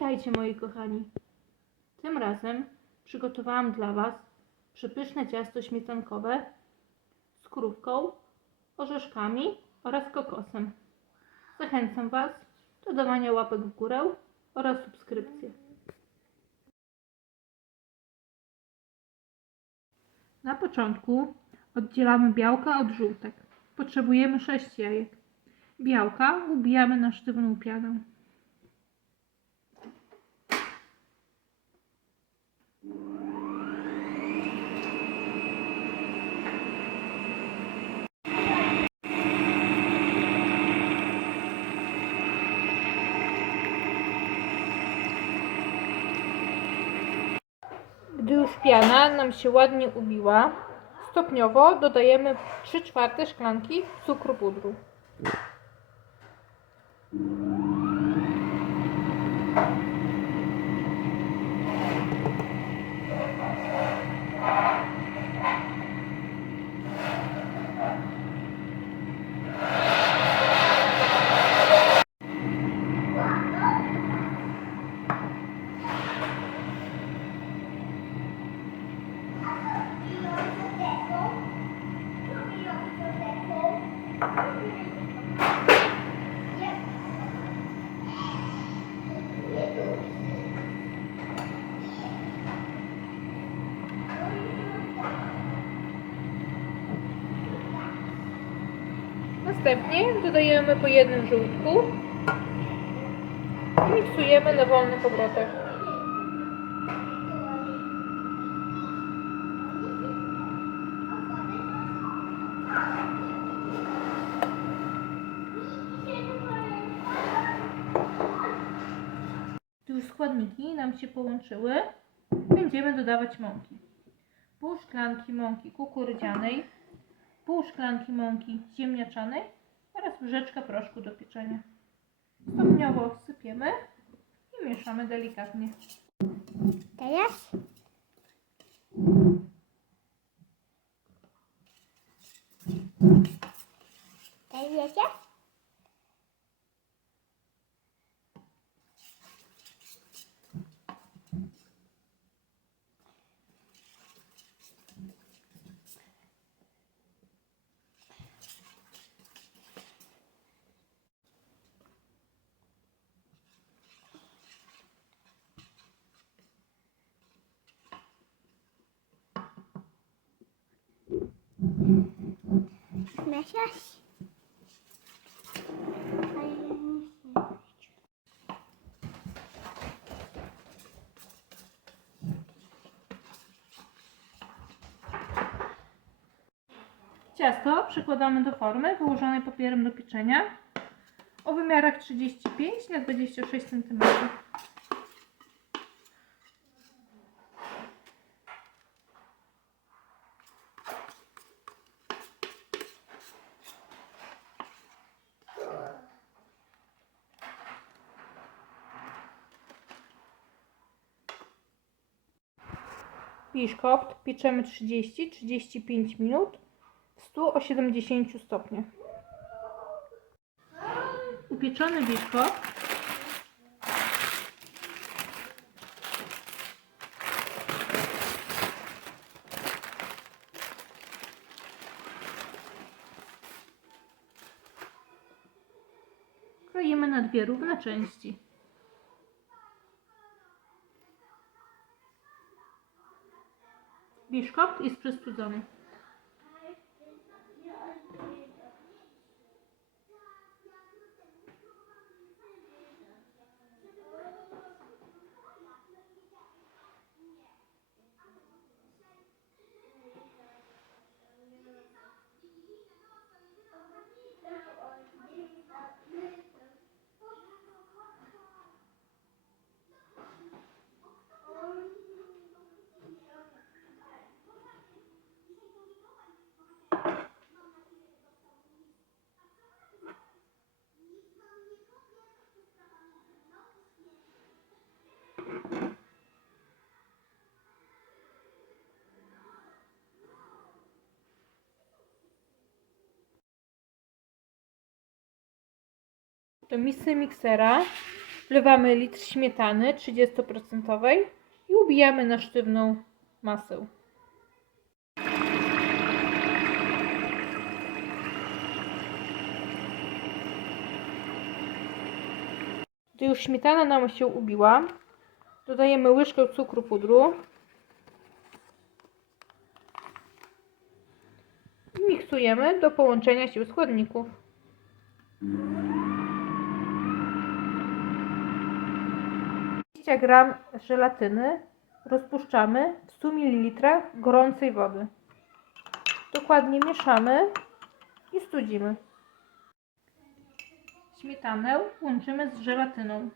Witajcie moi kochani. Tym razem przygotowałam dla Was przepyszne ciasto śmietankowe z krówką, orzeszkami oraz kokosem. Zachęcam Was do dawania łapek w górę oraz subskrypcji. Na początku oddzielamy białka od żółtek. Potrzebujemy 6 jajek. Białka ubijamy na sztywną pianę. Gdy już piana nam się ładnie ubiła, stopniowo dodajemy 3 czwarte szklanki cukru pudru. Następnie dodajemy po jednym żółtku i miksujemy na wolnych obrotach. Składniki nam się połączyły, będziemy dodawać mąki. Pół szklanki mąki kukurydzianej, pół szklanki mąki ziemniaczanej oraz łyżeczka proszku do pieczenia. Stopniowo sypiemy i mieszamy delikatnie. Teraz? Teraz Mieszasz? Ciasto przekładamy do formy wyłożonej papierem do pieczenia o wymiarach 35 na 26 cm. Biszkopt pieczemy 30-35 minut w 180 stopniach. Upieczony biszkopt kroimy na dwie równe części. Biszkopt jest przestudzony. Do misy miksera Wlewamy litr śmietany 30% i ubijamy na sztywną masę. Gdy już śmietana nam się ubiła, dodajemy łyżkę cukru pudru i miksujemy do połączenia się składników. Gram żelatyny rozpuszczamy w 100 ml gorącej wody. Dokładnie mieszamy i studzimy. Śmietanę łączymy z żelatyną.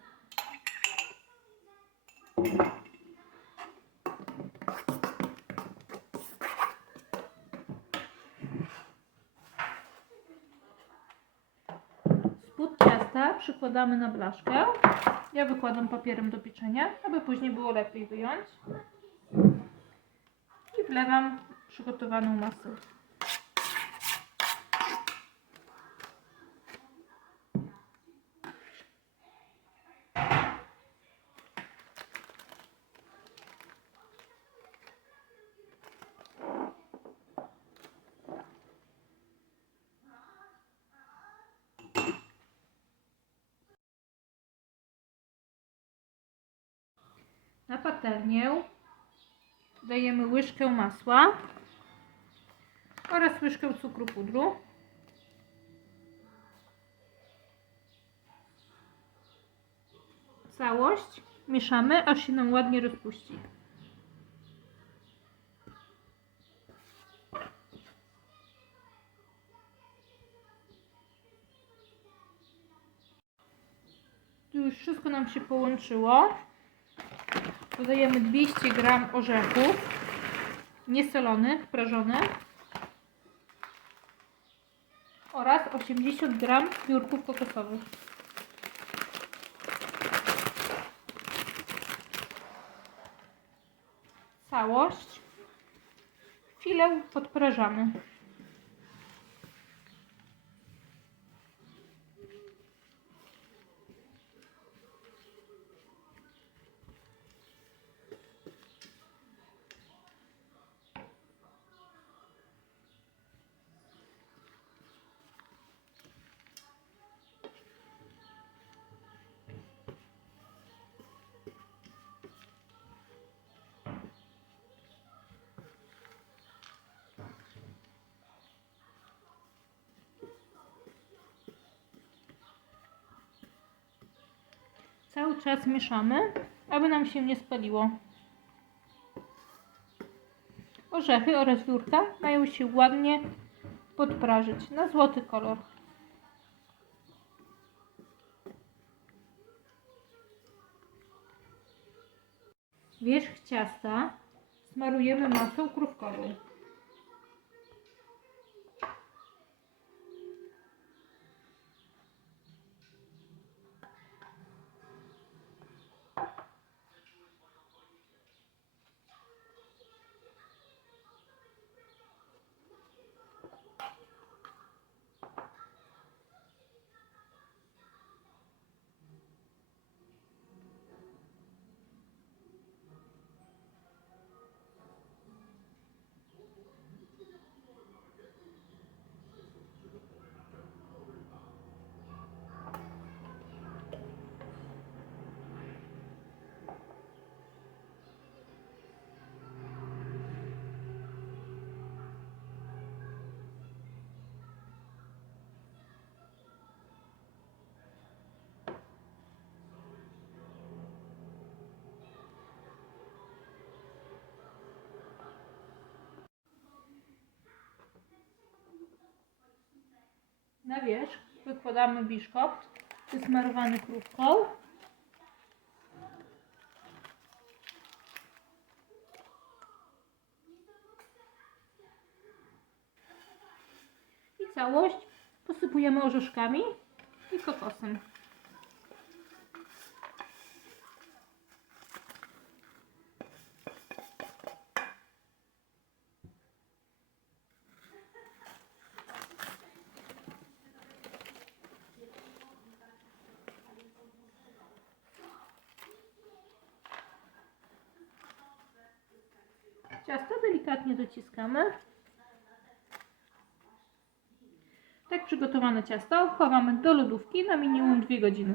Ciasta przykładamy na blaszkę. Ja wykładam papierem do pieczenia, aby później było lepiej wyjąć. I wlewam przygotowaną masę. Na patelnię dajemy łyżkę masła oraz łyżkę cukru pudru. Całość mieszamy, aż się nam ładnie rozpuści. Tu już wszystko nam się połączyło. Dodajemy 200 g orzechów niesolonych, prażonych oraz 80 g biurków kokosowych. Całość chwilę podprażamy. Cały czas mieszamy, aby nam się nie spaliło. Orzechy oraz wiórka mają się ładnie podprażyć na złoty kolor. Wierzch ciasta smarujemy masą krówkową. Na wierzch wykładamy biszkopt wysmarowany krówką. I całość posypujemy orzeszkami i kokosem. Ciasto delikatnie dociskamy. Tak przygotowane ciasto chowamy do lodówki na minimum 2 godziny.